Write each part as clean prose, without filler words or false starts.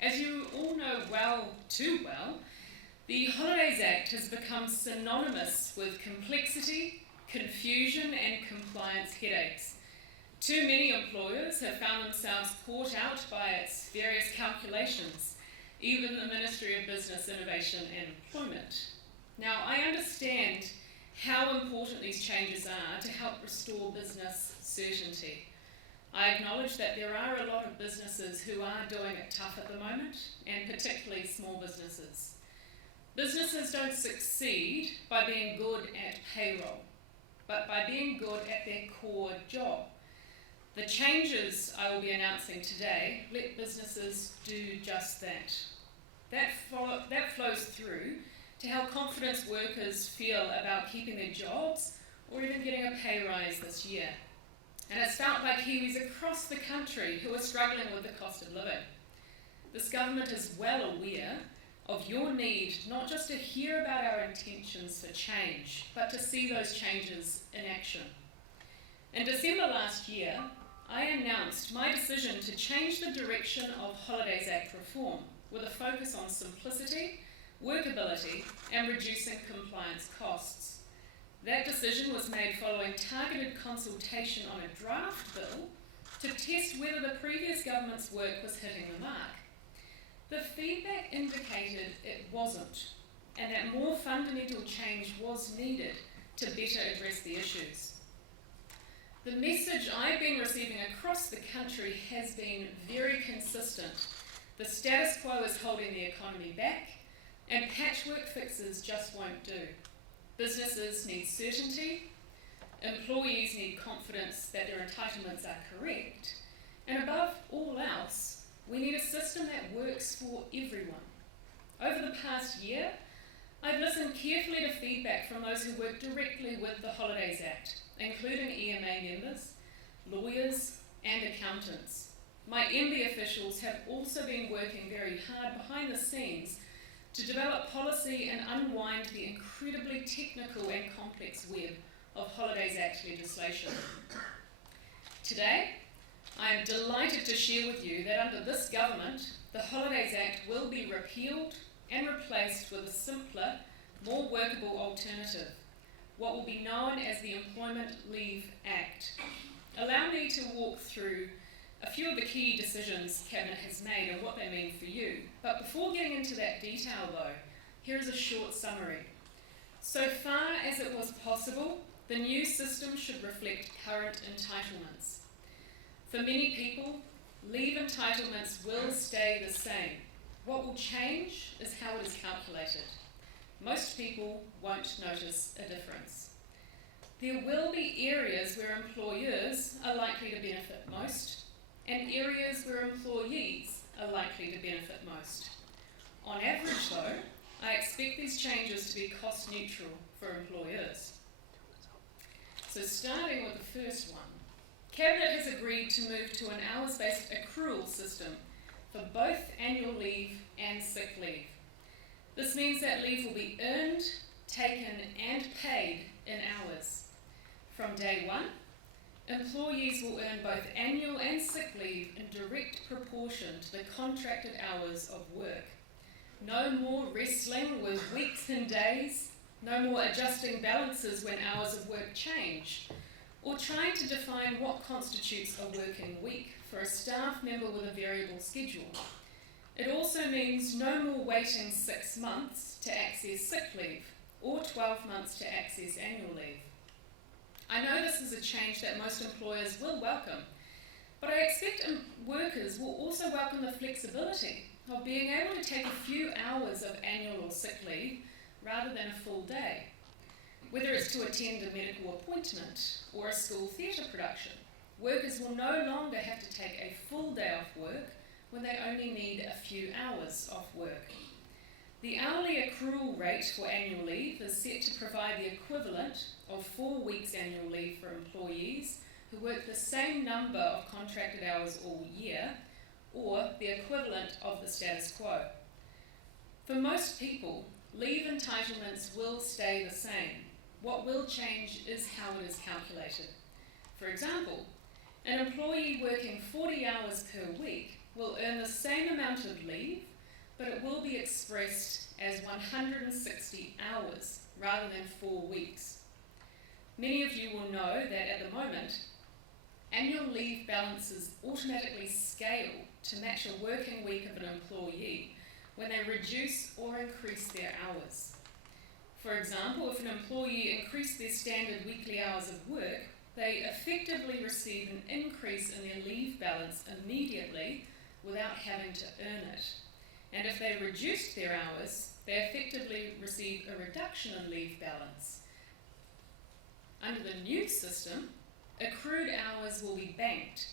As you all know too well, the Holidays Act has become synonymous with complexity, confusion and compliance headaches. Too many employers have found themselves caught out by its various calculations, even the Ministry of Business, Innovation and Employment. Now, I understand how important these changes are to help restore business certainty. I acknowledge that there are a lot of businesses who are doing it tough at the moment, and particularly small businesses. Businesses don't succeed by being good at payroll, but by being good at their core job. The changes I will be announcing today let businesses do just that. That flows through to how confident workers feel about keeping their jobs or even getting a pay rise this year. And it's felt by Kiwis across the country who are struggling with the cost of living. This government is well aware of your need not just to hear about our intentions for change, but to see those changes in action. In December last year, I announced my decision to change the direction of Holidays Act reform with a focus on simplicity, workability, and reducing compliance costs. That decision was made following targeted consultation on a draft bill to test whether the previous government's work was hitting the mark. The feedback indicated it wasn't, and that more fundamental change was needed to better address the issues. The message I've been receiving across the country has been very consistent. The status quo is holding the economy back, and patchwork fixes just won't do. Businesses need certainty, employees need confidence that their entitlements are correct, and above all else, we need a system that works for everyone. Over the past year, I've listened carefully to feedback from those who work directly with the Holidays Act, including EMA members, lawyers, and accountants. My MB officials have also been working very hard behind the scenes to develop policy and unwind the incredibly technical and complex web of Holidays Act legislation. Today, I am delighted to share with you that under this government, the Holidays Act will be repealed and replaced with a simpler, more workable alternative, what will be known as the Employment Leave Act. Allow me to walk through a few of the key decisions Cabinet has made and what they mean for you. But before getting into that detail though, here is a short summary. So far as it was possible, the new system should reflect current entitlements. For many people, leave entitlements will stay the same. What will change is how it is calculated. Most people won't notice a difference. There will be areas where employers are likely to benefit most, and areas where employees are likely to benefit most. On average though, I expect these changes to be cost neutral for employers. So starting with the first one, Cabinet has agreed to move to an hours-based accrual system for both annual leave and sick leave. This means that leave will be earned, taken and paid in hours. From day one, employees will earn both annual and sick leave in direct proportion to the contracted hours of work. No more wrestling with weeks and days, no more adjusting balances when hours of work change, or trying to define what constitutes a working week for a staff member with a variable schedule. It also means no more waiting 6 months to access sick leave, or 12 months to access annual leave. I know this is a change that most employers will welcome, but I expect workers will also welcome the flexibility of being able to take a few hours of annual or sick leave rather than a full day. Whether it's to attend a medical appointment or a school theatre production, workers will no longer have to take a full day off work when they only need a few hours off work. The hourly accrual rate for annual leave is set to provide the equivalent of 4 weeks annual leave for employees who work the same number of contracted hours all year, or the equivalent of the status quo. For most people, leave entitlements will stay the same. What will change is how it is calculated. For example, an employee working 40 hours per week will earn the same amount of leave, but it will be expressed as 160 hours rather than 4 weeks. Many of you will know that at the moment, annual leave balances automatically scale to match a working week of an employee when they reduce or increase their hours. For example, if an employee increased their standard weekly hours of work, they effectively receive an increase in their leave balance immediately without having to earn it. And if they reduced their hours, they effectively receive a reduction in leave balance. Under the new system, accrued hours will be banked,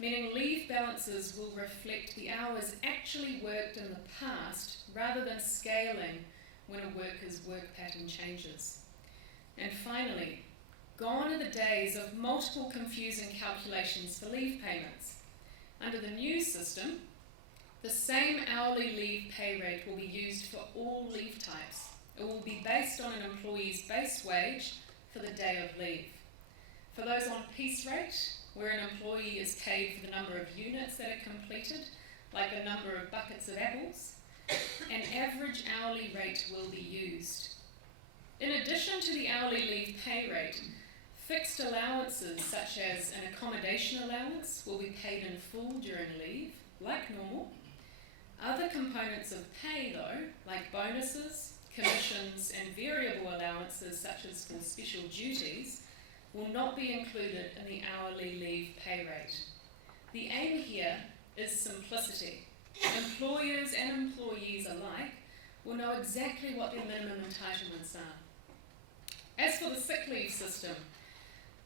meaning leave balances will reflect the hours actually worked in the past rather than scaling when a worker's work pattern changes. And finally, gone are the days of multiple confusing calculations for leave payments. Under the new system, the same hourly leave pay rate will be used for all leave types. It will be based on an employee's base wage for the day of leave. For those on piece rate, where an employee is paid for the number of units that are completed, like the number of buckets of apples, an average hourly rate will be used. In addition to the hourly leave pay rate, fixed allowances such as an accommodation allowance will be paid in full during leave, like normal. Other components of pay though, like bonuses, commissions and variable allowances such as for special duties, will not be included in the hourly leave pay rate. The aim here is simplicity. Employers and employees alike will know exactly what their minimum entitlements are. As for the sick leave system,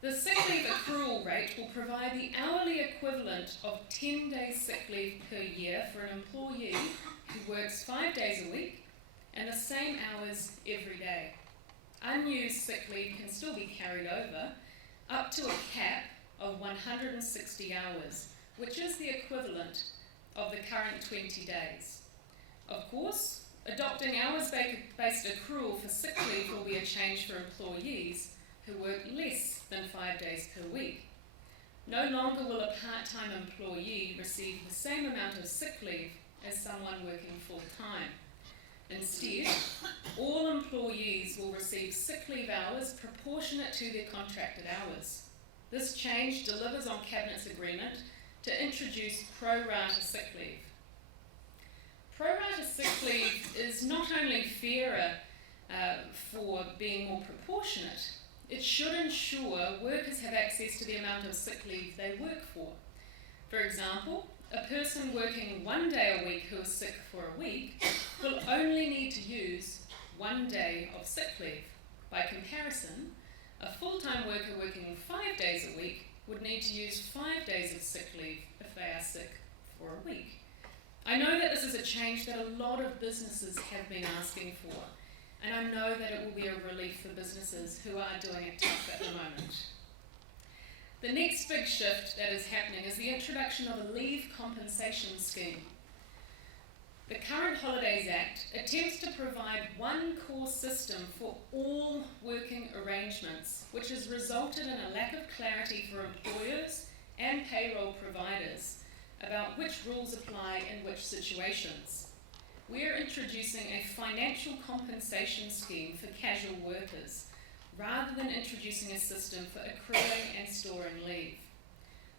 the sick leave accrual rate will provide the hourly equivalent of 10 days sick leave per year for an employee who works 5 days a week and the same hours every day. Unused sick leave can still be carried over up to a cap of 160 hours, which is the equivalent of the current 20 days. Of course, adopting hours-based accrual for sick leave will be a change for employees who work less than 5 days per week. No longer will a part-time employee receive the same amount of sick leave as someone working full-time. Instead, all employees will receive sick leave hours proportionate to their contracted hours. This change delivers on Cabinet's agreement to introduce pro-rata sick leave. Pro-rata sick leave is not only fairer for being more proportionate, it should ensure workers have access to the amount of sick leave they work for. For example, a person working 1 day a week who is sick for a week will only need to use 1 day of sick leave. By comparison, a full-time worker working 5 days a week would need to use 5 days of sick leave if they are sick for a week. I know that this is a change that a lot of businesses have been asking for, and I know that it will be a relief for businesses who are doing it tough at the moment. The next big shift that is happening is the introduction of a leave compensation scheme. The current Holidays Act attempts to provide one core system for all working arrangements, which has resulted in a lack of clarity for employers and payroll providers about which rules apply in which situations. We're introducing a financial compensation scheme for casual workers, rather than introducing a system for accruing and storing leave.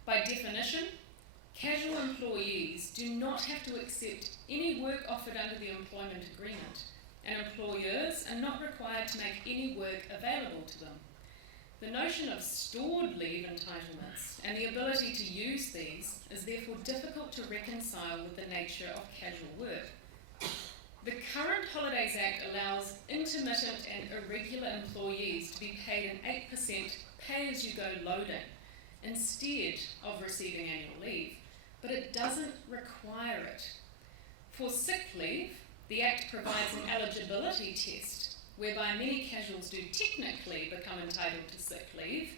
By definition, casual employees do not have to accept any work offered under the employment agreement, and employers are not required to make any work available to them. The notion of stored leave entitlements and the ability to use these is therefore difficult to reconcile with the nature of casual work. The current Holidays Act allows intermittent and irregular employees to be paid an 8% pay-as-you-go loading instead of receiving annual leave, but it doesn't require it. For sick leave, the Act provides an eligibility test whereby many casuals do technically become entitled to sick leave,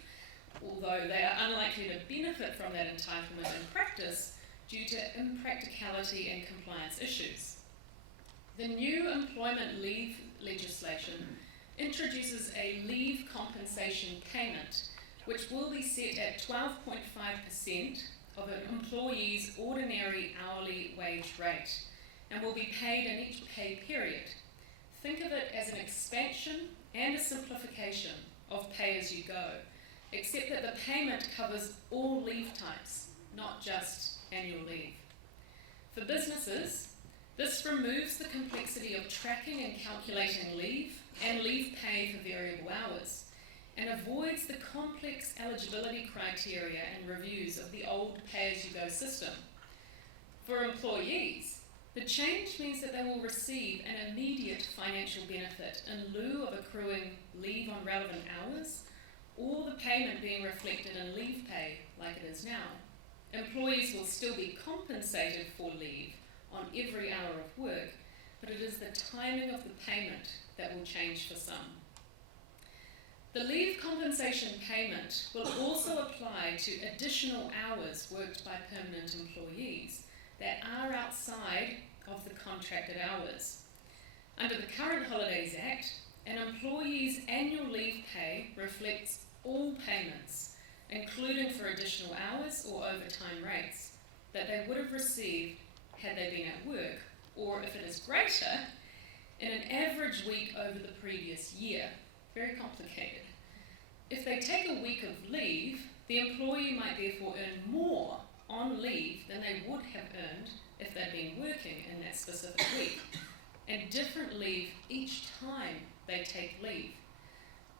although they are unlikely to benefit from that entitlement in practice due to impracticality and compliance issues. The new employment leave legislation introduces a leave compensation payment, which will be set at 12.5% of an employee's ordinary hourly wage rate and will be paid in each pay period. Think of it as an expansion and a simplification of pay as you go, except that the payment covers all leave types, not just annual leave. For businesses, this removes the complexity of tracking and calculating leave and leave pay for variable hours, and avoids the complex eligibility criteria and reviews of the old pay-as-you-go system. For employees, the change means that they will receive an immediate financial benefit in lieu of accruing leave on relevant hours or the payment being reflected in leave pay like it is now. Employees will still be compensated for leave on every hour of work, but it is the timing of the payment that will change for some. The leave compensation payment will also apply to additional hours worked by permanent employees that are outside of the contracted hours. Under the current Holidays Act, an employee's annual leave pay reflects all payments, including for additional hours or overtime rates, that they would have received had they been at work, or if it is greater, in an average week over the previous year. Very complicated. If they take a week of leave, the employee might therefore earn more on leave than they would have earned if they'd been working in that specific week, and different leave each time they take leave.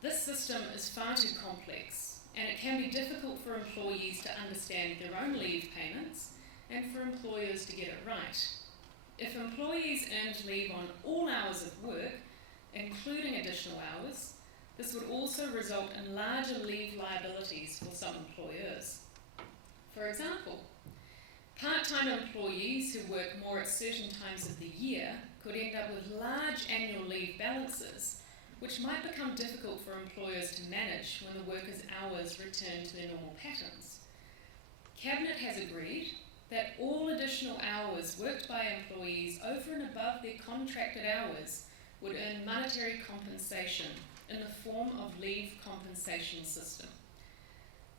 This system is far too complex, and it can be difficult for employees to understand their own leave payments and for employers to get it right. If employees earned leave on all hours of work, including additional hours, this would also result in larger leave liabilities for some employers. For example, part-time employees who work more at certain times of the year could end up with large annual leave balances, which might become difficult for employers to manage when the workers' hours return to their normal patterns. Cabinet has agreed that all additional hours worked by employees over and above their contracted hours would earn monetary compensation in the form of leave compensation system.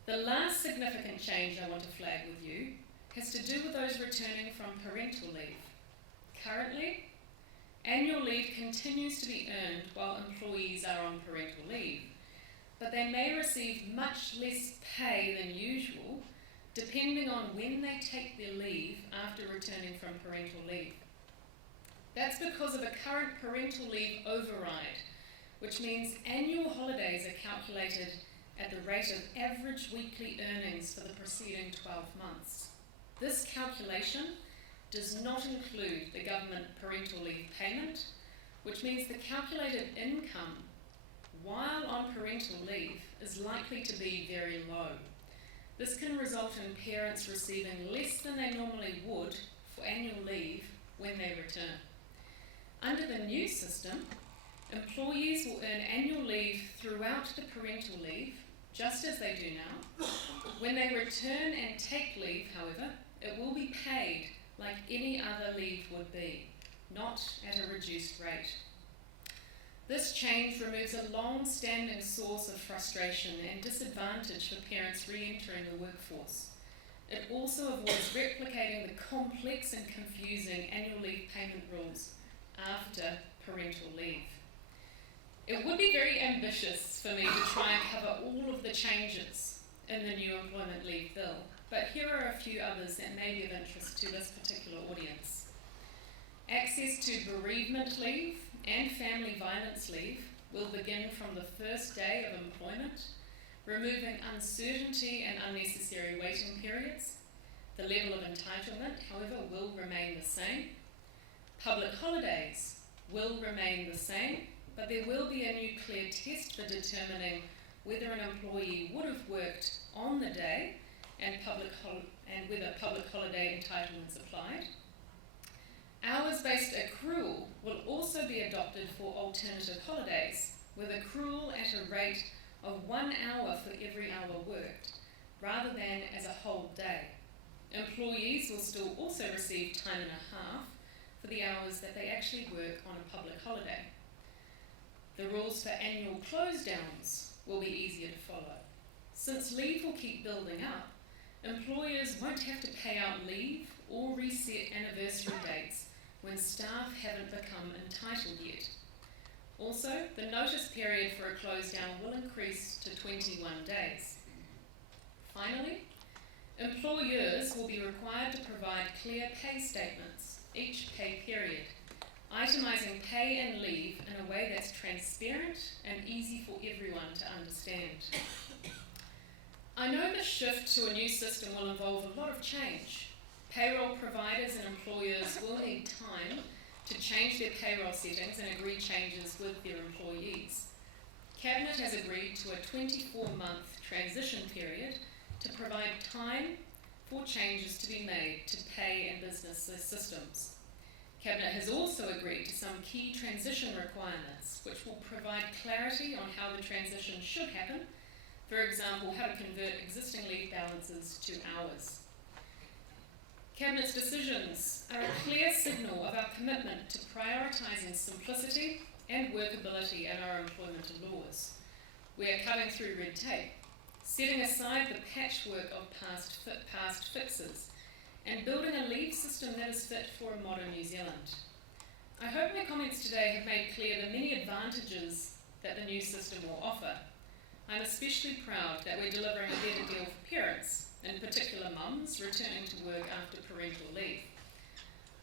The last significant change I want to flag with you has to do with those returning from parental leave. Currently, annual leave continues to be earned while employees are on parental leave, but they may receive much less pay than usual depending on when they take their leave after returning from parental leave. That's because of a current parental leave override, which means annual holidays are calculated at the rate of average weekly earnings for the preceding 12 months. This calculation does not include the government parental leave payment, which means the calculated income while on parental leave is likely to be very low. This can result in parents receiving less than they normally would for annual leave when they return. Under the new system, employees will earn annual leave throughout the parental leave, just as they do now. When they return and take leave, however, it will be paid like any other leave would be, not at a reduced rate. This change removes a long-standing source of frustration and disadvantage for parents re-entering the workforce. It also avoids replicating the complex and confusing annual leave payment rules after parental leave. It would be very ambitious for me to try and cover all of the changes in the new employment leave bill, but here are a few others that may be of interest to this particular audience. Access to bereavement leave and family violence leave will begin from the first day of employment, removing uncertainty and unnecessary waiting periods. The level of entitlement, however, will remain the same. Public holidays will remain the same, but there will be a new clear test for determining whether an employee would have worked on the day and whether public holiday entitlements applied. Hours-based accrual will also be adopted for alternative holidays, with accrual at a rate of 1 hour for every hour worked, rather than as a whole day. Employees will still also receive time and a half for the hours that they actually work on a public holiday. The rules for annual close downs will be easier to follow. Since leave will keep building up, Employers won't have to pay out leave or reset anniversary dates when staff haven't become entitled yet. Also, the notice period for a close down will increase to 21 days. Finally, employers will be required to provide clear pay statements each pay period, itemising pay and leave in a way that's transparent and easy for everyone to understand. I know the shift to a new system will involve a lot of change. Payroll providers and employers will need time to change their payroll settings and agree changes with their employees. Cabinet has agreed to a 24-month transition period to provide time for changes to be made to pay and business systems. Cabinet has also agreed to some key transition requirements which will provide clarity on how the transition should happen. For example, how to convert existing leave balances to hours. Cabinet's decisions are a clear signal of our commitment to prioritising simplicity and workability in our employment laws. We are cutting through red tape, setting aside the patchwork of past fixes, and building a leave system that is fit for a modern New Zealand. I hope my comments today have made clear the many advantages that the new system will offer. I'm especially proud that we're delivering a better deal for parents, in particular mums, returning to work after parental leave.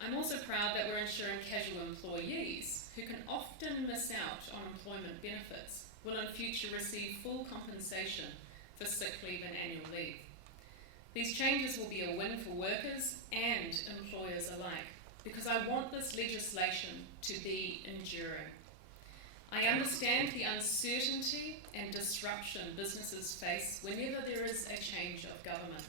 I'm also proud that we're ensuring casual employees, who can often miss out on employment benefits, will in future receive full compensation for sick leave and annual leave. These changes will be a win for workers and employers alike, because I want this legislation to be enduring. I understand the uncertainty and disruption businesses face whenever there is a change of government,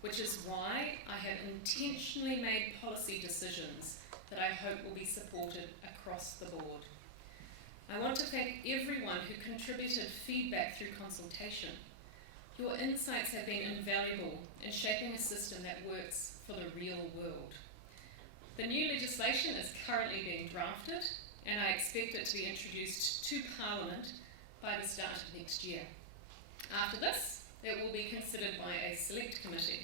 which is why I have intentionally made policy decisions that I hope will be supported across the board. I want to thank everyone who contributed feedback through consultation. Your insights have been invaluable in shaping a system that works for the real world. The new legislation is currently being drafted, and I expect it to be introduced to Parliament by the start of next year. After this, it will be considered by a select committee.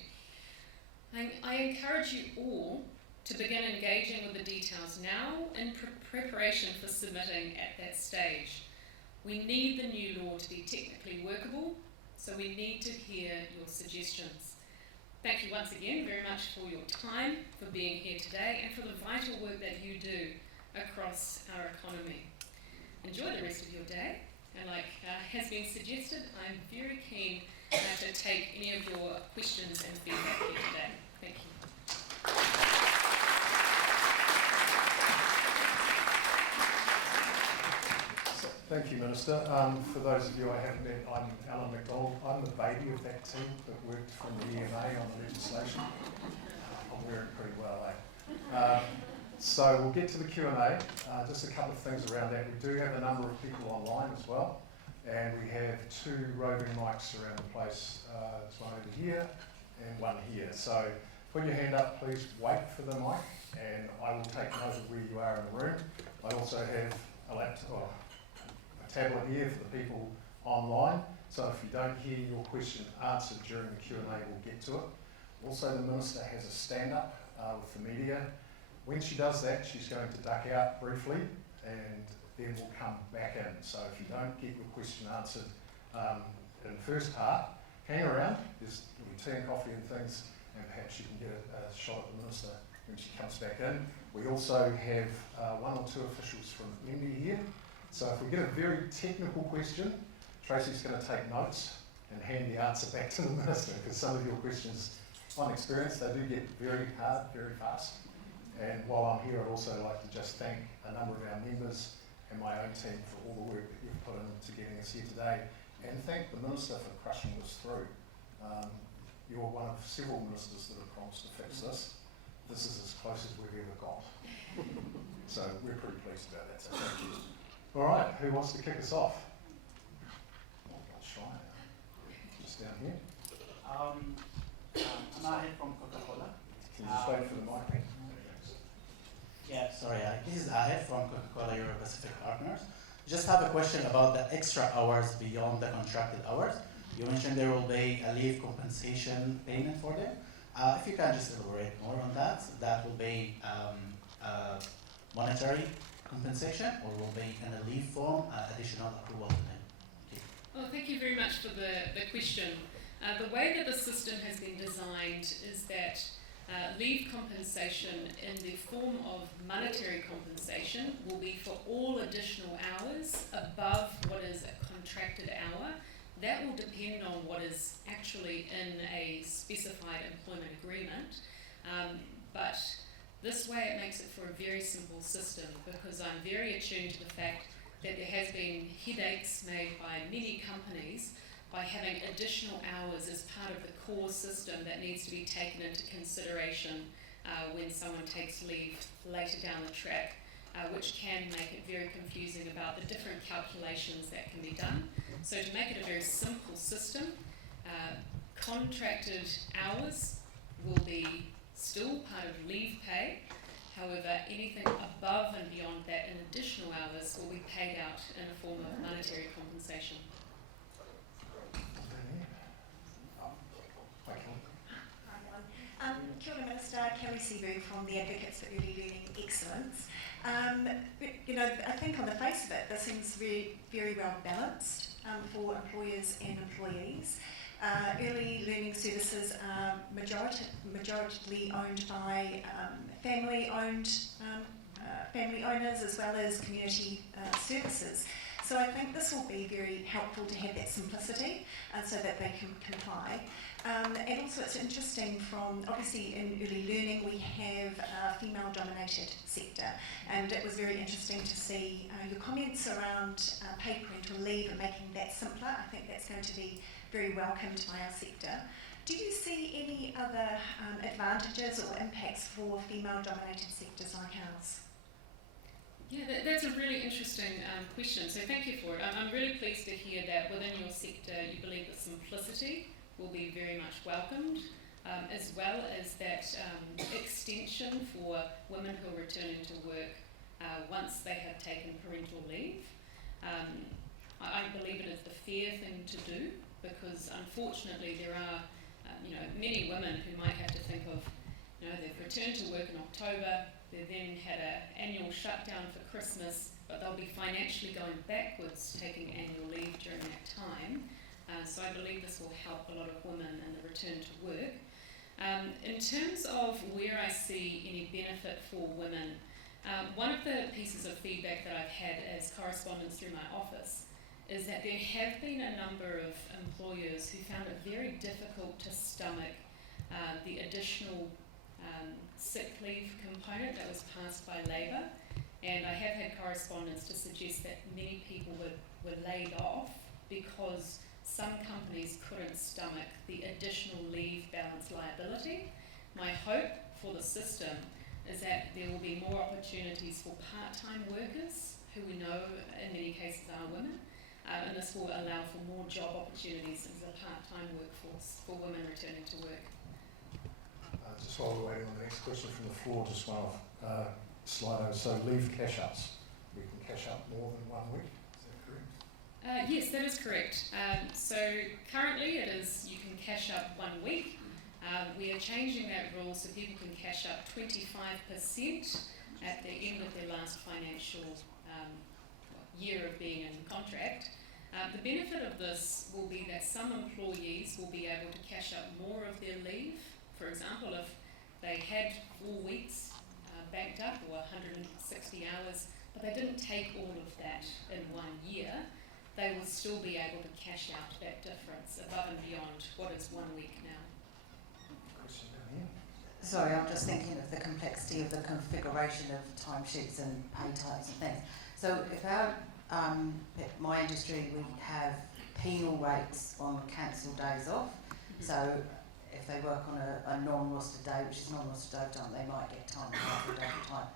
I encourage you all to begin engaging with the details now in preparation for submitting at that stage. We need the new law to be technically workable, so we need to hear your suggestions. Thank you once again very much for your time, for being here today, and for the vital work that you do across our economy. Enjoy the rest of your day, and like has been suggested, I'm very keen to take any of your questions and feedback here today. Thank you. Thank you, Minister. For those of you I haven't met, I'm Alan McDonald. I'm the baby of that team that worked from the EMA on the legislation. I'm wearing pretty well, eh? So we'll get to the Q&A. Just a couple of things around that. We do have a number of people online as well, and we have 2 roving mics around the place. There's one over here and one here. So put your hand up, please wait for the mic, and I will take note of where you are in the room. I also have a laptop, a tablet here for the people online, so if you don't hear your question answered during the Q&A, we'll get to it. Also, the Minister has a stand-up with the media. When she does that, she's going to duck out briefly, and then we'll come back in. So if you don't get your question answered in the first part, hang around. There's tea and coffee and things, and perhaps you can get a shot at the Minister when she comes back in. We also have 1 or 2 officials from MD here. So if we get a very technical question, Tracy's going to take notes and hand the answer back to the Minister, because some of your questions, on experience, they do get very hard, very fast. And while I'm here, I'd also like to just thank a number of our members and my own team for all the work that you've put into getting us here today, and thank the Minister for crushing this through. You're one of several ministers that have promised to fix this. This is as close as we've ever got. So we're pretty pleased about that, so thank you. All right, who wants to kick us off? I'll try. Just down here. I'm Ahmed from Coca-Cola. Can you just wait for the mic? Yeah, sorry. This is Ahmed from Coca-Cola Euro Pacific Partners. Just have a question about the extra hours beyond the contracted hours. You mentioned there will be a leave compensation payment for them. If you can just elaborate more on that, that will be monetary compensation, or will be in a leave form, additional approval to them? Well, thank you very much for the question. The way that the system has been designed is that leave compensation in the form of monetary compensation will be for all additional hours above what is a contracted hour. That will depend on what is actually in a specified employment agreement, but this way it makes it for a very simple system, because I'm very attuned to the fact that there has been headaches made by many companies by having additional hours as part of the core system that needs to be taken into consideration when someone takes leave later down the track, which can make it very confusing about the different calculations that can be done. So to make it a very simple system, contracted hours will be still part of leave pay. However, anything above and beyond that in additional hours will be paid out in a form of monetary compensation. Kia ora Minister, Kiwis from the Advocates for Early Learning Excellence. I think on the face of it, this seems very well balanced for employers and employees. Early learning services are majority owned by family owners as well as community services. So I think this will be very helpful to have that simplicity so that they can comply. And also it's interesting from, obviously in early learning we have a female dominated sector, and it was very interesting to see your comments around paid parental leave and making that simpler. I think that's going to be very welcomed by our sector. Do you see any other advantages or impacts for female dominated sectors like ours? Yeah, that's a really interesting question, so thank you for it. I'm really pleased to hear that within your sector you believe that simplicity will be very much welcomed, as well as that extension for women who are returning to work once they have taken parental leave. I believe it is the fair thing to do, because unfortunately there are many women who might have to think of, they've returned to work in October, they then had an annual shutdown for Christmas, but they'll be financially going backwards taking annual leave during that time. So I believe this will help a lot of women in the return to work. In terms of where I see any benefit for women, one of the pieces of feedback that I've had as correspondence through my office is that there have been a number of employers who found it very difficult to stomach the additional sick leave component that was passed by Labour, and I have had correspondence to suggest that many people were laid off because some companies couldn't stomach the additional leave balance liability. My hope for the system is that there will be more opportunities for part-time workers, who we know in many cases are women, and this will allow for more job opportunities as a part-time workforce for women returning to work. Just while we're waiting on the next question from the floor, just one of Slido. So leave cash-ups. We can cash up more than 1 week, is that correct? Yes, that is correct. So currently it is, you can cash up 1 week. We are changing that rule so people can cash up 25% at the end of their last financial year of being in contract. The benefit of this will be that some employees will be able to cash up more of their leave. For example, if they had 4 weeks banked up, or 160 hours, but they didn't take all of that in 1 year, they will still be able to cash out that difference above and beyond what is 1 week now. Question down here. Sorry, I'm just thinking of the complexity of the configuration of timesheets and pay types and things. So if my industry, we have penal rates on cancelled days off. So if they work on a non-roster day, which is non-roster day time, they might get time for time.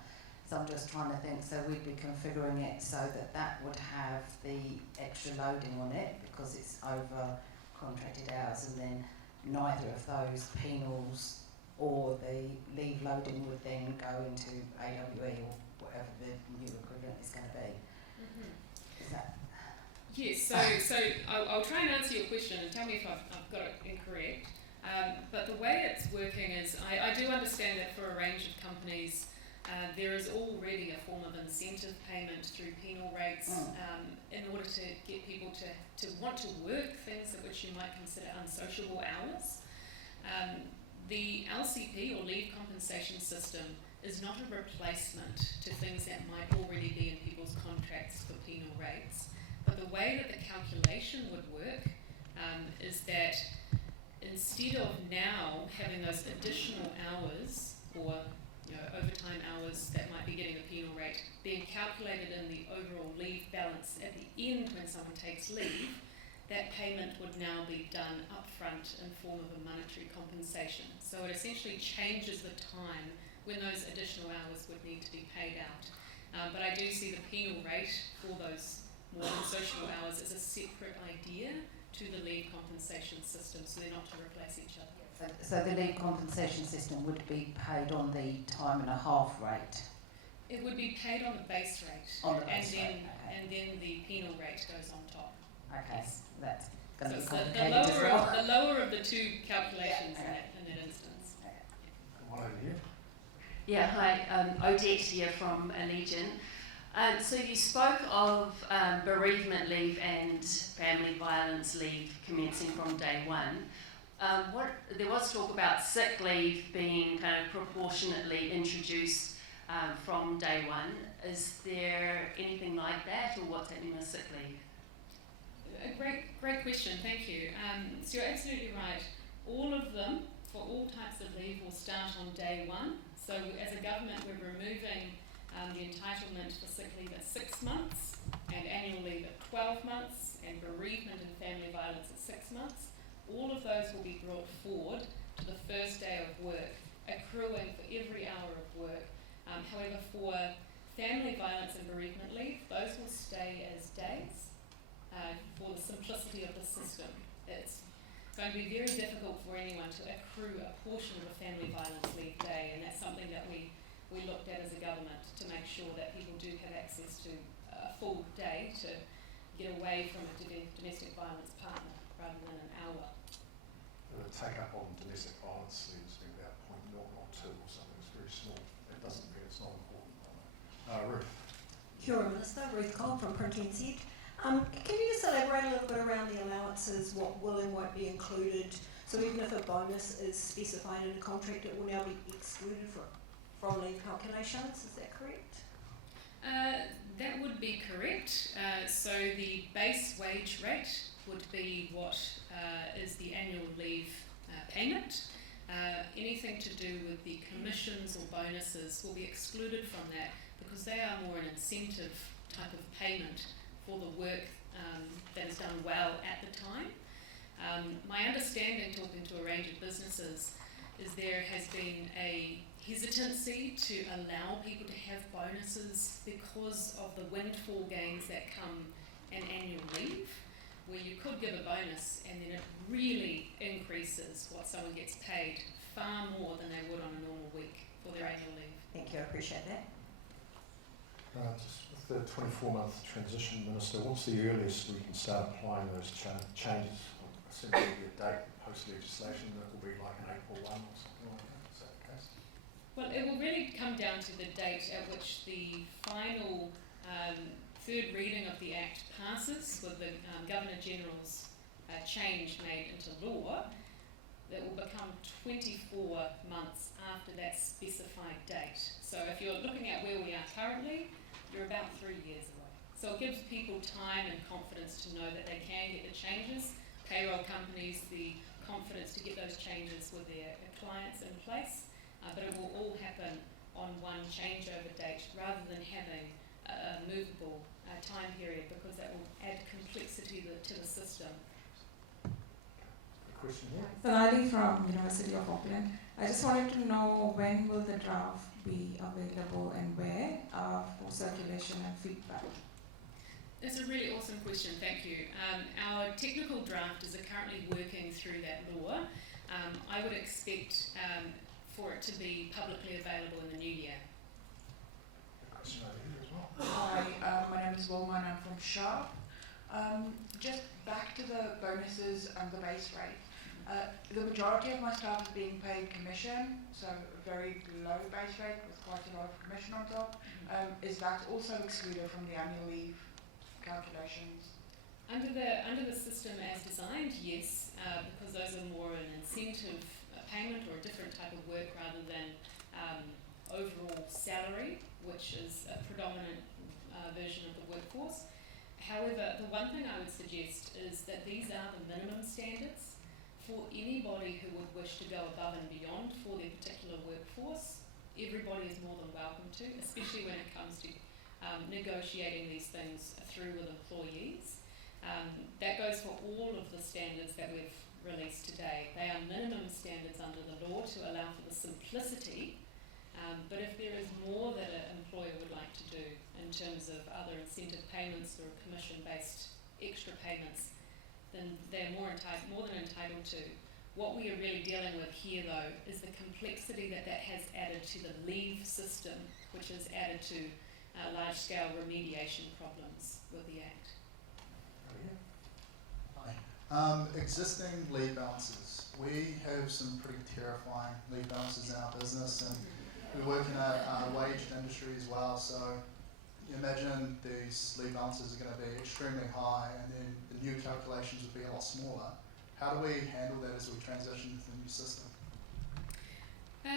So I'm just trying to think, so we'd be configuring it so that that would have the extra loading on it because it's over contracted hours, and then neither of those penals or the leave loading would then go into AWE or whatever the new equivalent is going to be. Mm-hmm. Is that? Yes, so I'll try and answer your question and tell me if I've got it incorrect. But the way it's working is, I do understand that for a range of companies, there is already a form of incentive payment through penal rates in order to get people to want to work things which you might consider unsociable hours. The LCP, or leave compensation system, is not a replacement to things that might already be in people's contracts for penal rates. But the way that the calculation would work is that instead of now having those additional hours, or overtime hours that might be getting a penal rate, being calculated in the overall leave balance at the end when someone takes leave, that payment would now be done upfront in form of a monetary compensation. So it essentially changes the time when those additional hours would need to be paid out. But I do see the penal rate for those more unsociable hours as a separate idea to the leave compensation system, so they're not to replace each other. So the leave compensation system would be paid on the time and a half rate? It would be paid on the base rate, and then the penal rate goes on top. Okay, Yes. that's going to be So complicated it's as well. the lower of the two calculations in that instance. One over here. Yeah, hi, Odette here from Allegiant. So you spoke of bereavement leave and family violence leave commencing from day one. There was talk about sick leave being kind of proportionately introduced from day one. Is there anything like that, or what's happening with sick leave? A great question, thank you. So you're absolutely right. All of them, for all types of leave, will start on day one. So as a government, we're removing the entitlement for sick leave at 6 months, and annual leave at 12 months, and bereavement and family violence at 6 months. All of those will be brought forward to the first day of work, accruing for every hour of work. However, for family violence and bereavement leave, those will stay as days for the simplicity of the system. It's going to be very difficult for anyone to accrue a portion of a family violence leave day, and that's something that we looked at as a government to make sure that people do have access to a full day to get away from a domestic violence partner rather than an hour. The take up on domestic violence seems to be about 0.002 or something. It's very small. That doesn't mean it's not important. Ruth. Kia ora, Minister. Ruth Cobb from Parental. Can you just elaborate a little bit around the allowances, what will and won't be included? So even if a bonus is specified in a contract, it will now be excluded from leave calculations, is that correct? That would be correct. So the base wage rate would be what is the annual leave payment. Anything to do with the commissions or bonuses will be excluded from that because they are more an incentive type of payment for the work that is done well at the time. My understanding, talking to a range of businesses, is there has been a hesitancy to allow people to have bonuses because of the windfall gains that come in annual leave, where you could give a bonus and then it really increases what someone gets paid far more than they would on a normal week for their annual leave. Thank you, I appreciate that. Just with the 24-month transition, Minister, what's the earliest we can start applying those changes? Assuming the date post-legislation, that will be like an April 1 or something like that. Is that the case? Well, it will really come down to the date at which the final third reading of the Act passes, with the Governor-General's change made into law. That will become 24 months after that specified date. So if you're looking at where we are currently, you're about 3 years away. So it gives people time and confidence to know that they can get the changes, payroll companies the confidence to get those changes with their clients in place. But it will all happen on one changeover date rather than having a movable time period, because that will add complexity to the system. A question here? Sonali from University of Auckland. I just wanted to know when will the draft be available and where for circulation and feedback? That's a really awesome question, thank you. Our technical drafters are currently working through that law. I would expect for it to be publicly available in the new year. A question over here as well. Hi, my name is Wilma and I'm from Sharp. Just back to the bonuses and the base rate. The majority of my staff is being paid commission, so a very low base rate with quite a lot of commission on top. Is that also excluded from the annual leave calculations? Under the system as designed, yes, because those are more an incentive payment or a different type of work rather than overall salary, which is a predominant version of the workforce. However, the one thing I would suggest is that these are the minimum standards for anybody who would wish to go above and beyond for their particular workforce. Everybody is more than welcome to, especially when it comes to negotiating these things through with employees. That goes for all of the standards that we've released today. They are minimum standards under the law to allow for the simplicity, but if there is more that an employer would like to do in terms of other incentive payments or commission-based extra payments, then they're more than entitled to. What we are really dealing with here, though, is the complexity that has added to the leave system, which has added to large-scale remediation problems with the Act. Hi. Existing leave balances. We have some pretty terrifying leave balances in our business, and we work in a waged industry as well, so you imagine these leave balances are going to be extremely high, and then the new calculations would be a lot smaller. How do we handle that as we transition to the new system?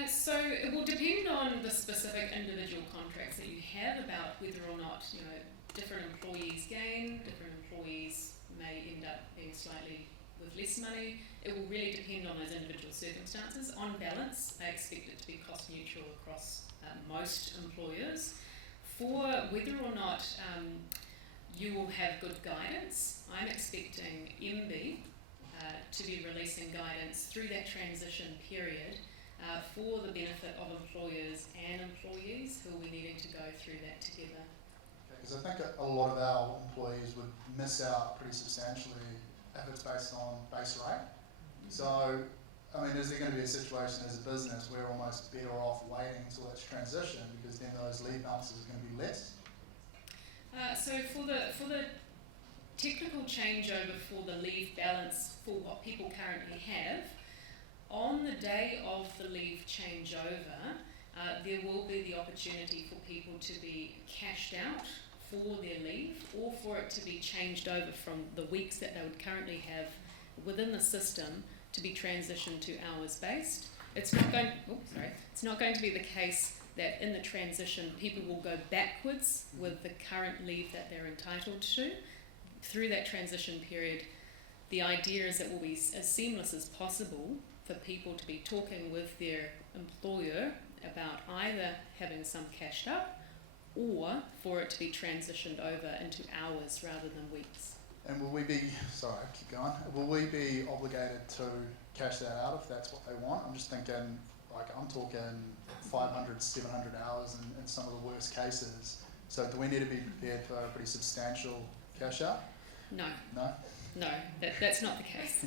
So it will depend on the specific individual contracts that you have about whether or not, different employees gain, different employees may end up being slightly with less money. It will really depend on those individual circumstances. On balance, I expect it to be cost neutral across most employers. For whether or not you will have good guidance, I'm expecting MB to be releasing guidance through that transition period for the benefit of employers and employees who will be needing to go through that together. Because I think a lot of our employees would miss out pretty substantially if it's based on base rate. So, I mean, is there going to be a situation as a business where we're almost better off waiting until it's transition, because then those leave balances are going to be less? So for the technical changeover for the leave balance for what people currently have, on the day of the leave changeover, there will be the opportunity for people to be cashed out for their leave, or for it to be changed over from the weeks that they would currently have within the system to be transitioned to hours based. It's not going to be the case that in the transition people will go backwards with the current leave that they're entitled to. Through that transition period, the idea is that it will be as seamless as possible for people to be talking with their employer about either having some cashed up or for it to be transitioned over into hours rather than weeks. And will we be, will we be obligated to cash that out if that's what they want? I'm just thinking, I'm talking 500, 700 hours in some of the worst cases. So do we need to be prepared for a pretty substantial cash out? No. No? No, that's not the case.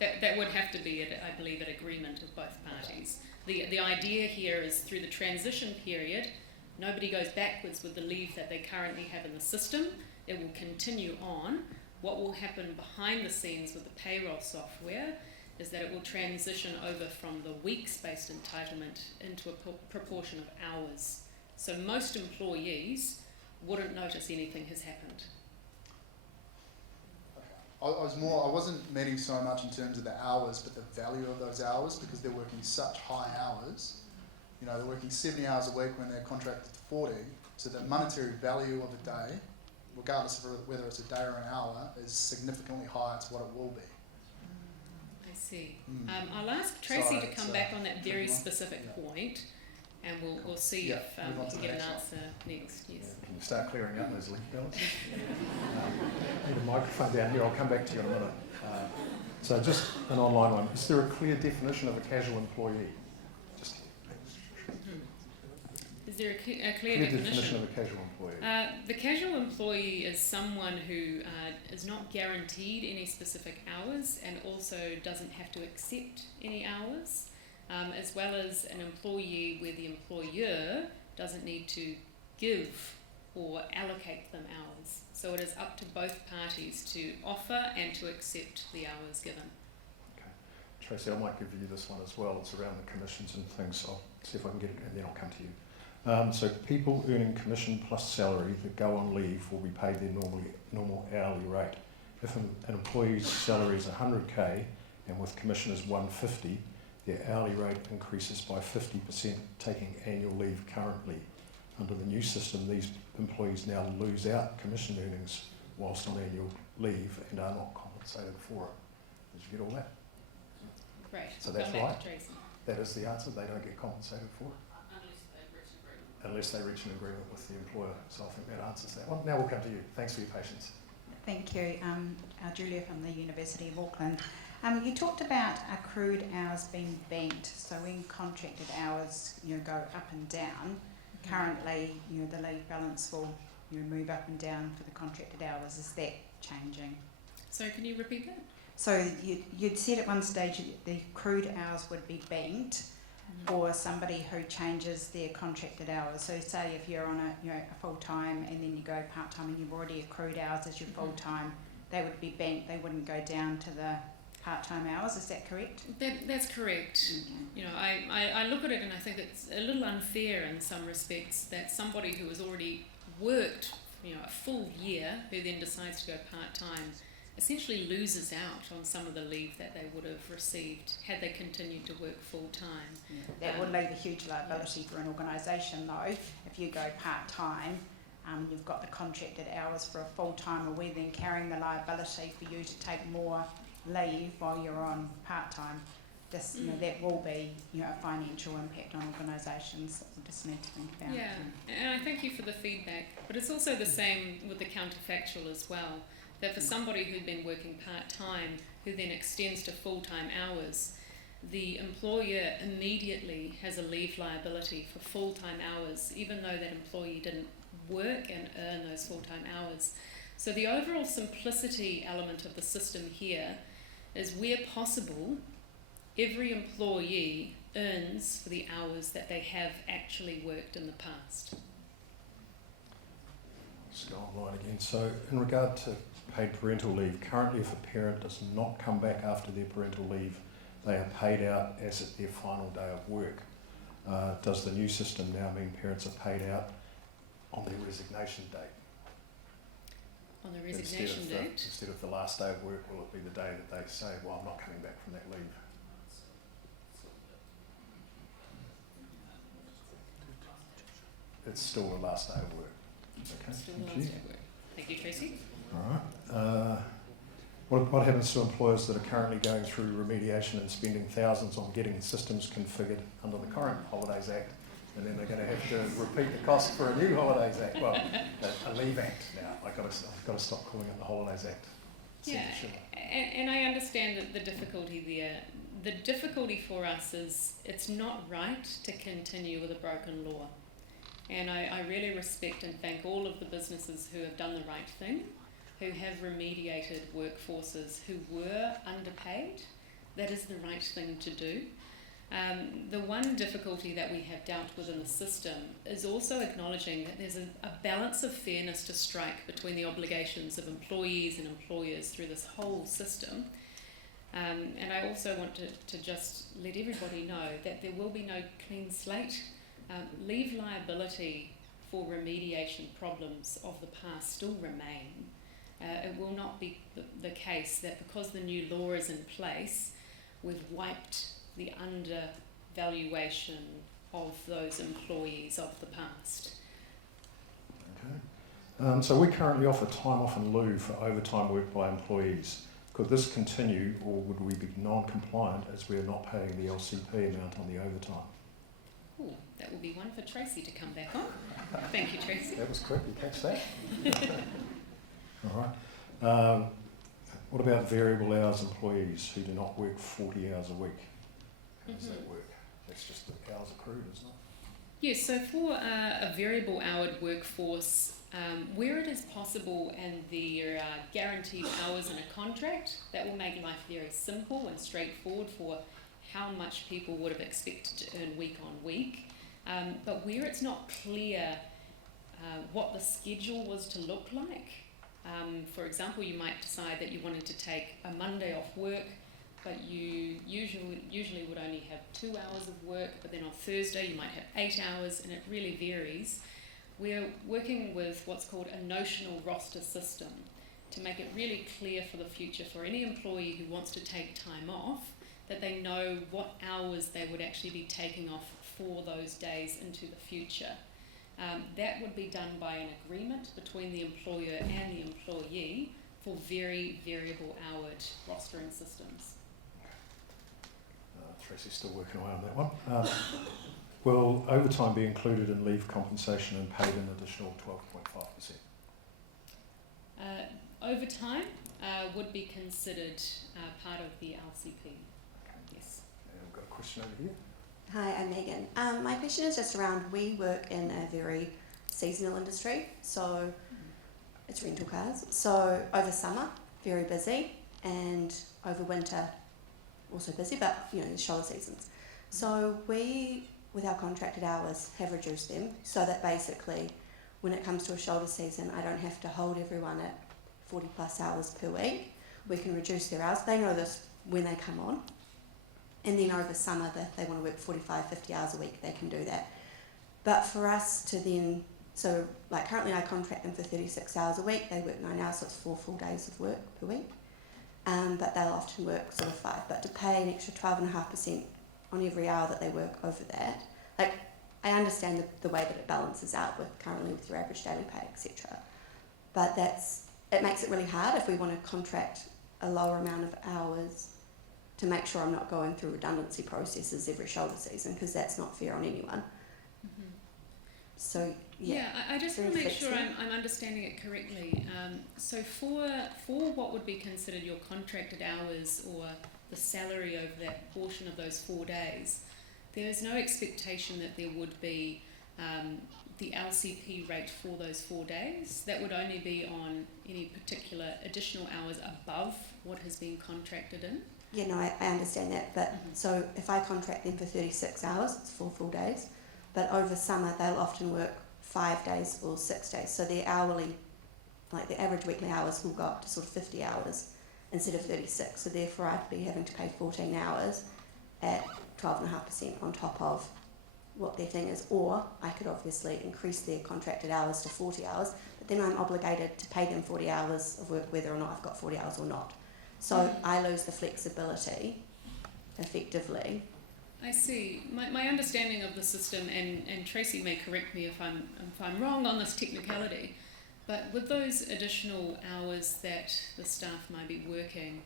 That would have to be, I believe, an agreement of both parties. The idea here is through the transition period, nobody goes backwards with the leave that they currently have in the system. It will continue on. What will happen behind the scenes with the payroll software is that it will transition over from the weeks-based entitlement into a proportion of hours. So most employees wouldn't notice anything has happened. I wasn't meaning so much in terms of the hours, but the value of those hours, because they're working such high hours. They're working 70 hours a week when they're contracted to 40, so the monetary value of a day, regardless of whether it's a day or an hour, is significantly higher to what it will be. I see. I'll ask Tracy to come back on that very specific point, and we'll see if we can get an answer next. Yes. Can you start clearing up those leave balances? Need a microphone down here. I'll come back to you in a minute. So just an online one. Is there a clear definition of a casual employee? Is there a clear definition of a casual employee? The casual employee is someone who is not guaranteed any specific hours and also doesn't have to accept any hours, as well as an employee where the employer doesn't need to give or allocate them hours. So it is up to both parties to offer and to accept the hours given. Okay. Tracy, I might give you this one as well. It's around the commissions and things, so I'll see if I can get it and then I'll come to you. So people earning commission plus salary that go on leave will be paid their normal hourly rate. If an employee's salary is 100k and with commission is 150, their hourly rate increases by 50% taking annual leave currently. Under the new system, these employees now lose out commission earnings whilst on annual leave and are not compensated for it. Did you get all that? Great. So that's Come back right. to Tracy. That is the answer. They don't get compensated for it unless they reach an agreement with the employer. So I think that answers that one. Now we'll come to you. Thanks for your patience. Thank you. Julia from the University of Auckland. You talked about accrued hours being banked. So when contracted hours, go up and down, currently, the leave balance will, move up and down for the contracted hours. Is that changing? So can you repeat that? So you'd said at one stage the accrued hours would be banked for somebody who changes their contracted hours. So say if you're on a full-time and then you go part-time and you've already accrued hours as your full-time, they would be banked, they wouldn't go down to the part-time hours. Is that correct? That's correct. I look at it and I think it's a little unfair in some respects that somebody who has already worked a full year who then decides to go part-time essentially loses out on some of the leave that they would have received had they continued to work full-time. That would leave a huge liability for an organisation though. If you go part-time, you've got the contracted hours for a full-timer, we're then carrying the liability for you to take more leave while you're on part-time. This, that will be, a financial impact on organisations that we just need to think about. Yeah, and I thank you for the feedback, but it's also the same with the counterfactual as well, that for somebody who'd been working part-time, who then extends to full-time hours, the employer immediately has a leave liability for full-time hours, even though that employee didn't work and earn those full-time hours. So the overall simplicity element of the system here is where possible, every employee earns for the hours that they have actually worked in the past. Let's go online again. So in regard to paid parental leave, currently if a parent does not come back after their parental leave, they are paid out as at their final day of work. Does the new system now mean parents are paid out on their resignation date? On the resignation date? Instead of the last day of work, will it be the day that they say, well, I'm not coming back from that leave? It's still the last day of work. Okay, Still the last day of work. Thank you, Tracy. All right. What happens to employers that are currently going through remediation and spending thousands on getting systems configured under the current Holidays Act, and then they're going to have to repeat the cost for a new Holidays Act? Well, a Leave Act now. I've got to stop calling it the Holidays Act. Yeah, and I understand that the difficulty there. The difficulty for us is it's not right to continue with a broken law. And I really respect and thank all of the businesses who have done the right thing, who have remediated workforces who were underpaid. That is the right thing to do. The one difficulty that we have dealt with in the system is also acknowledging that there's a balance of fairness to strike between the obligations of employees and employers through this whole system. And I also want to just let everybody know that there will be no clean slate. Leave liability for remediation problems of the past still remain. It will not be the case that because the new law is in place, we've wiped the undervaluation of those employees of the past. Okay. So we currently offer time off in lieu for overtime work by employees. Could this continue, or would we be non-compliant as we are not paying the LCP amount on the overtime? Ooh, that will be one for Tracy to come back on. Thank you, Tracy. That was quick. You catch that? All right. What about variable hours employees who do not work 40 hours a week? How does that work? That's just the hours accrued, isn't it? Yes, so for a variable houred workforce, where it is possible and there are guaranteed hours in a contract, that will make life very simple and straightforward for how much people would have expected to earn week on week. But where it's not clear what the schedule was to look like. For example, you might decide that you wanted to take a Monday off work, but you usually would only have 2 hours of work, but then on Thursday you might have 8 hours, and it really varies. We're working with what's called a notional roster system to make it really clear for the future for any employee who wants to take time off, that they know what hours they would actually be taking off for those days into the future. That would be done by an agreement between the employer and the employee for very variable houred rostering systems. Tracy's still working away on that one. Will overtime be included in leave compensation and paid an additional 12.5%? Overtime would be considered part of the LCP. Yes. And we've got a question over here. Hi, I'm Megan. My question is just around, we work in a very seasonal industry, so it's rental cars. So over summer, very busy, and over winter, also busy, but you know, the shoulder seasons. So we, with our contracted hours, have reduced them so that basically when it comes to a shoulder season, I don't have to hold everyone at 40 plus hours per week. We can reduce their hours. They know this when they come on. And then over summer, if they want to work 45, 50 hours a week, they can do that. But for us to then, so like currently I contract them for 36 hours a week. They work 9 hours, so it's 4 full days of work per week. But they'll often work sort of 5. But to pay an extra 12.5% on every hour that they work over that, like I understand the way that it balances out with currently with your average daily pay, etc. But it makes it really hard if we want to contract a lower amount of hours to make sure I'm not going through redundancy processes every shoulder season, because that's not fair on anyone. Mm-hmm. So yeah, I just want to make sure I'm understanding it correctly. So for what would be considered your contracted hours or the salary over that portion of those 4 days, there is no expectation that there would be the LCP rate for those 4 days. That would only be on any particular additional hours above what has been contracted in. Yeah, no, I understand that, but so if I contract them for 36 hours, it's 4 full days, but over summer they'll often work 5 days or 6 days, so their hourly, like the average weekly hours will go up to sort of 50 hours instead of 36, so therefore I'd be having to pay 14 hours at 12.5% on top of what their thing is, or I could obviously increase their contracted hours to 40 hours, but then I'm obligated to pay them 40 hours of work whether or not I've got 40 hours or not. So I lose the flexibility, effectively. I see. My understanding of the system, and Tracy may correct me if I'm wrong on this technicality, but with those additional hours that the staff might be working,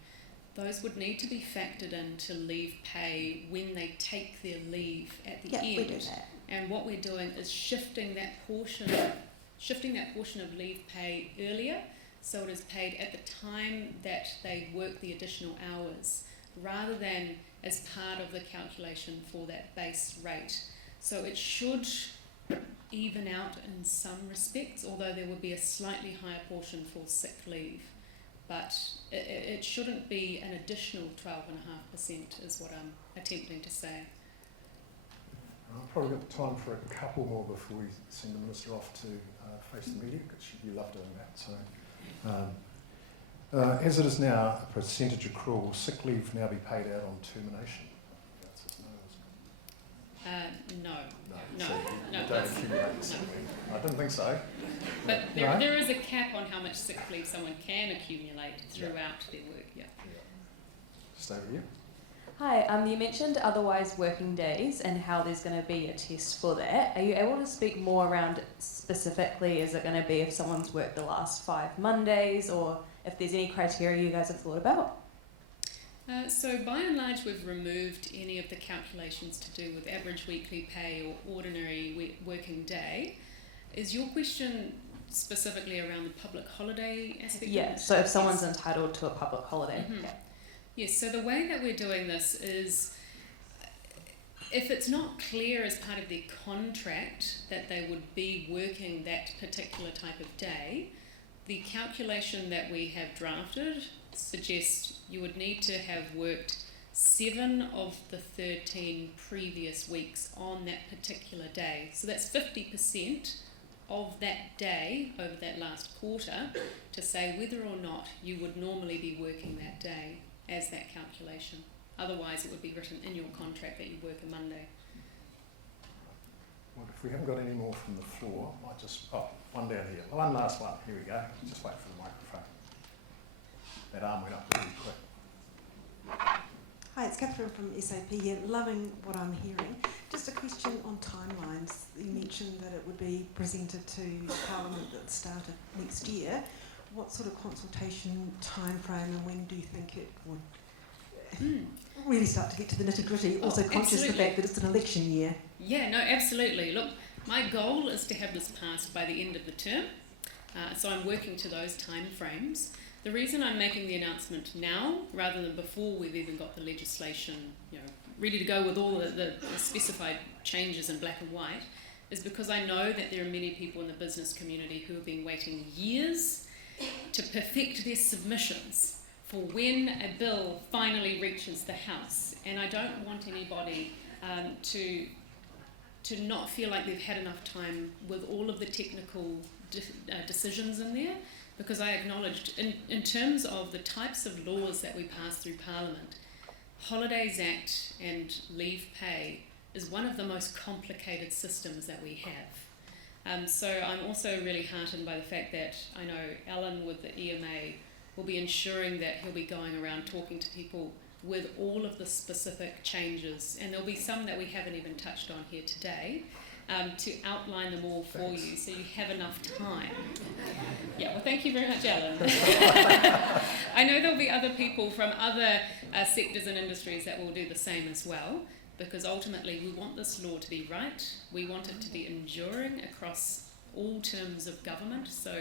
those would need to be factored into leave pay when they take their leave at the end. Yeah, we do that. And what we're doing is shifting that portion of leave pay earlier, so it is paid at the time that they work the additional hours, rather than as part of the calculation for that base rate. So it should even out in some respects, although there would be a slightly higher portion for sick leave. But it shouldn't be an additional 12.5% is what I'm attempting to say. I've probably got time for a couple more before we send the Minister off to face the media, because you love doing that. So, as it is now, a percentage accrual, will sick leave now be paid out on termination? That's just no, No. So No, you don't accumulate the sick leave. I didn't think so. But there is a cap on how much sick leave someone can accumulate throughout their work, yeah. Just over here. Hi, you mentioned otherwise working days and how there's going to be a test for that. Are you able to speak more around specifically, is it going to be if someone's worked the last 5 Mondays, or if there's any criteria you guys have thought about? So by and large we've removed any of the calculations to do with average weekly pay or ordinary working day. Is your question specifically around the public holiday aspect? Yeah, so if someone's entitled to a public holiday. Mm-hmm. Yeah. Yes, so the way that we're doing this is, if it's not clear as part of their contract that they would be working that particular type of day, the calculation that we have drafted suggests you would need to have worked 7 of the 13 previous weeks on that particular day. So that's 50% of that day over that last quarter to say whether or not you would normally be working that day as that calculation. Otherwise, it would be written in your contract that you work a Monday. Well, if we haven't got any more from the floor, I might just, one down here. One last one, here we go. Just wait for the microphone. That arm went up really quick. Hi, it's Catherine from SAP here. Loving what I'm hearing. Just a question on timelines. You mentioned that it would be presented to Parliament at the start of next year. What sort of consultation timeframe, and when do you think it would really start to get to the nitty-gritty? Also conscious of the fact that it's an election year. Yeah, no, absolutely. Look, my goal is to have this passed by the end of the term, so I'm working to those timeframes. The reason I'm making the announcement now, rather than before we've even got the legislation, ready to go with all the specified changes in black and white, is because I know that there are many people in the business community who have been waiting years to perfect their submissions for when a bill finally reaches the House. And I don't want anybody to not feel like they've had enough time with all of the technical decisions in there, because I acknowledged in terms of the types of laws that we pass through Parliament, Holidays Act and leave pay is one of the most complicated systems that we have. So I'm also really heartened by the fact that I know Alan with the EMA will be ensuring that he'll be going around talking to people with all of the specific changes, and there'll be some that we haven't even touched on here today, to outline them all for you so you have enough time. Yeah, well, thank you very much, Alan. I know there'll be other people from other sectors and industries that will do the same as well, because ultimately we want this law to be right. We want it to be enduring across all terms of government, so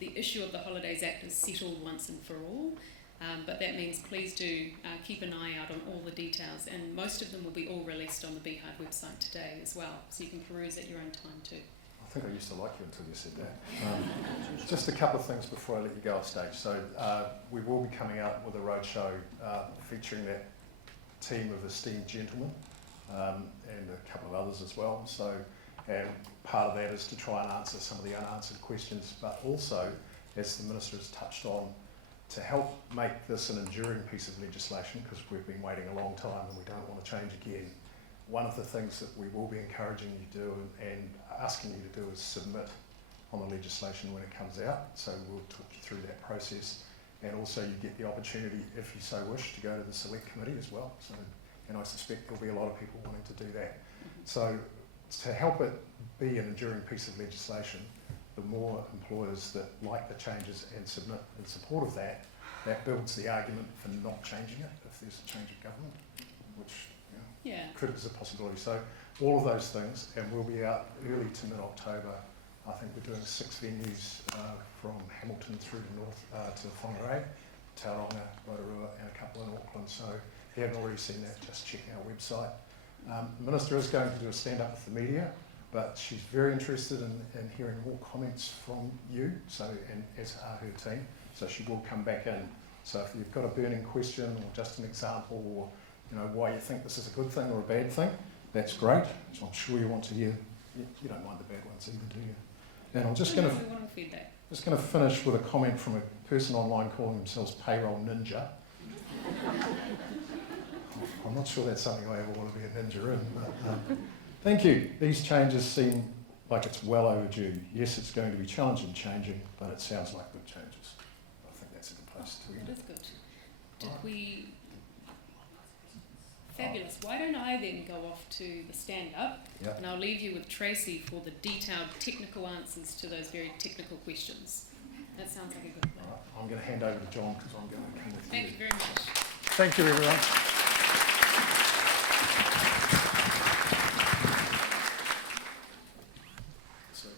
the issue of the Holidays Act is settled once and for all. But that means please do keep an eye out on all the details, and most of them will be all released on the Beehive website today as well, so you can peruse at your own time too. I think I used to like you until you said that. Just a couple of things before I let you go off stage. So we will be coming out with a roadshow featuring that team of esteemed gentlemen and a couple of others as well. So and part of that is to try and answer some of the unanswered questions, but also, as the Minister has touched on, to help make this an enduring piece of legislation, because we've been waiting a long time and we don't want to change again. One of the things that we will be encouraging you to do and asking you to do is submit on the legislation when it comes out. So we'll talk you through that process, and also you get the opportunity, if you so wish, to go to the select committee as well. So, and I suspect there'll be a lot of people wanting to do that. So to help it be an enduring piece of legislation, the more employers that like the changes and submit in support of that, that builds the argument for not changing it if there's a change of government, which is a possibility. So all of those things, and we'll be out early to mid-October. I think we're doing 6 venues from Hamilton through to north to Whangarei, Tauranga, Rotorua, and a couple in Auckland. So if you haven't already seen that, just check our website. The Minister is going to do a stand-up with the media, but she's very interested in hearing more comments from you, so, and as are her team, so she will come back in. So if you've got a burning question or just an example, or why you think this is a good thing or a bad thing, that's great. So I'm sure you want to hear, you don't mind the bad ones either, do you? And I'm just going to finish with a comment from a person online calling themselves Payroll Ninja. I'm not sure that's something I ever want to be a ninja in, but thank you. These changes seem like it's well overdue. Yes, it's going to be challenging changing, but it sounds like good changes. I think that's a good place to end. It is good. Did we... Fabulous. Why don't I then go off to the stand-up, and I'll leave you with Tracy for the detailed technical answers to those very technical questions. That sounds like a good plan. Right. I'm going to hand over to John because I'm going to come with you. Thank you very much. Thank you, everyone. So,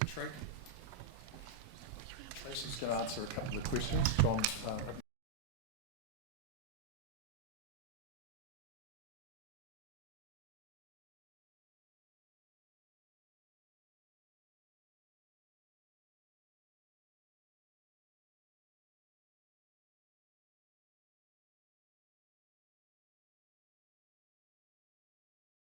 Tracy's going to answer a couple of questions. John.